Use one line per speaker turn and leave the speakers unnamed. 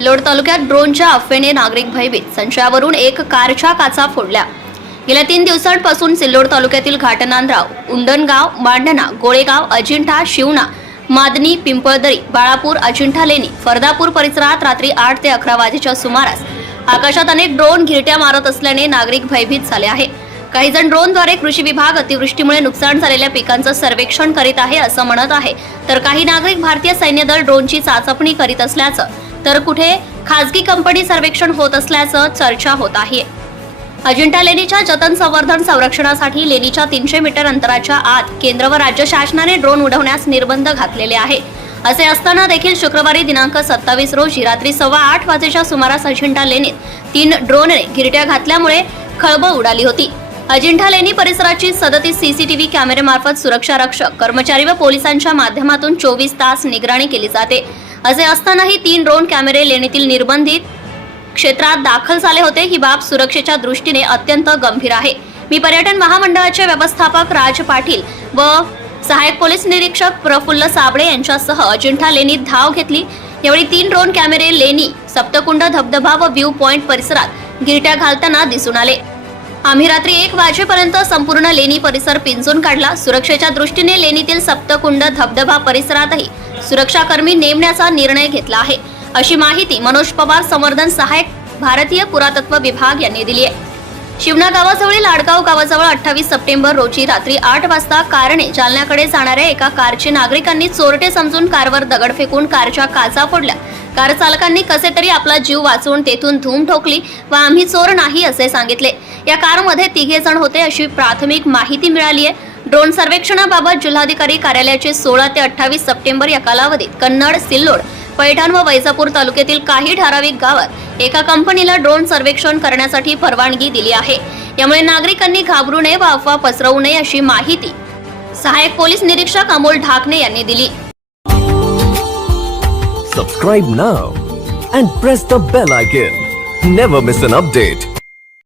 Load तालुक्यात ड्रोनच्या अफवेने नागरिक भयभीत. संशयावरून एक कारच्या काचा फोडल्या. गेल्या तीन दिवसांपासून सिल्लोड तालुक्यातील घाटनांदराव उंडणगाव मांडणा गोळेगाव अजिंठा शिवणा मादनी पिंपळदरी बाळापूर अजिंठा लेणी फरदापूर परिसरात रात्री आठ ते अकरा वाजेच्या सुमारास आकाशात अनेक ड्रोन घिरट्या मारत असल्याने नागरिक भयभीत झाले आहे काही जण ड्रोनद्वारे कृषी विभाग अतिवृष्टीमुळे नुकसान झालेल्या पिकांचं सर्वेक्षण करीत आहे असं म्हणत आहे. तर काही नागरिक भारतीय सैन्य दल ड्रोनची चाचपणी करीत असल्याचं तर कुठे खासगी कंपनी सर्वेक्षण होत असल्याचं चर्चा होत आहे. अजिंठा लेणीच्या जतन संवर्धन संरक्षणासाठी लेणीच्या तीनशे मीटर अंतराच्या आत केंद्र व राज्य शासनाने ड्रोन उडवण्यास निर्बंध घातलेले आहे. असे असताना देखील शुक्रवारी दिनांक सत्तावीस रोजी रात्री सव्वा आठ वाजेच्या सुमारास अजिंठा लेणीत तीन ड्रोनने गिरट्या घातल्यामुळे खळबळ उडाली होती. अजिंठा लेणी परिसराची सदतीस सीसीटीव्ही कॅमेऱ्यामार्फत सुरक्षा रक्षक कर्मचारी व पोलिसांच्या माध्यमातून चोवीस तास निगराणी केली जाते. असे असतानाही तीन ड्रोन कॅमेरे लेणीतील निर्बंधित क्षेत्रात दाखल झाले होते. ही बाब सुरक्षेच्या दृष्टीने अत्यंत गंभीर आहे. मी पर्यटन महामंडळाचे व्यवस्थापक राज पाटील व सहायक पोलीस निरीक्षक प्रफुल्ल साबळे यांच्यासह अजिंठा लेणीत धाव घेतली. यावेळी तीन ड्रोन कॅमेरे लेणी सप्तकुंड धबधबा व व्ह्यू पॉइंट परिसरात गिरट्या घालताना दिसून आले. आम्ही रात्री एक वाजेपर्यंत संपूर्ण लेणी परिसर पिंजून काढला. सुरक्षेच्या दृष्टीने लेणीतील सप्तकुंड धबधबा परिसरातही सुरक्षाकर्मी नेमण्याचा निर्णय घेतला आहे. अशी माहिती मनोज पवार संवर्धन सहाय्यक भारतीय पुरातत्व विभाग यांनी दिली आहे. शिवना गावाजवळील आडगाव गावाजवळ अठ्ठावीस सप्टेंबर रोजी रात्री आठ वाजता कारने जालन्याकडे जाणाऱ्या एका कारचे नागरिकांनी चोरटे समजून कारवर दगड फेकून कारच्या काचा फोडल्या. कार चालकांनी कसे तरी आपला जीव वाचवून तेथून धूम ठोकली व आम्ही चोर नाही असे सांगितले. या कारमध्ये तिघे जण होते अशी प्राथमिक माहिती मिळाली आहे. ड्रोन सर्वेक्षणाबाबत जिल्हाधिकारी कार्यालयाचे सोळा ते अठ्ठावीस सप्टेंबर या कालावधीत कन्नड सिल्लोड पैठण व वैजापूर तालुक्यातील काही ठराविक गावात एका कंपनीला ड्रोन सर्वेक्षण करण्यासाठी परवानगी दिली आहे. यामुळे नागरिकांनी घाबरू नये व अफवा पसरवू नये अशी माहिती सहायक पोलीस निरीक्षक अमोल ढाकणे यांनी दिली.
Subscribe now and press the bell icon never miss an update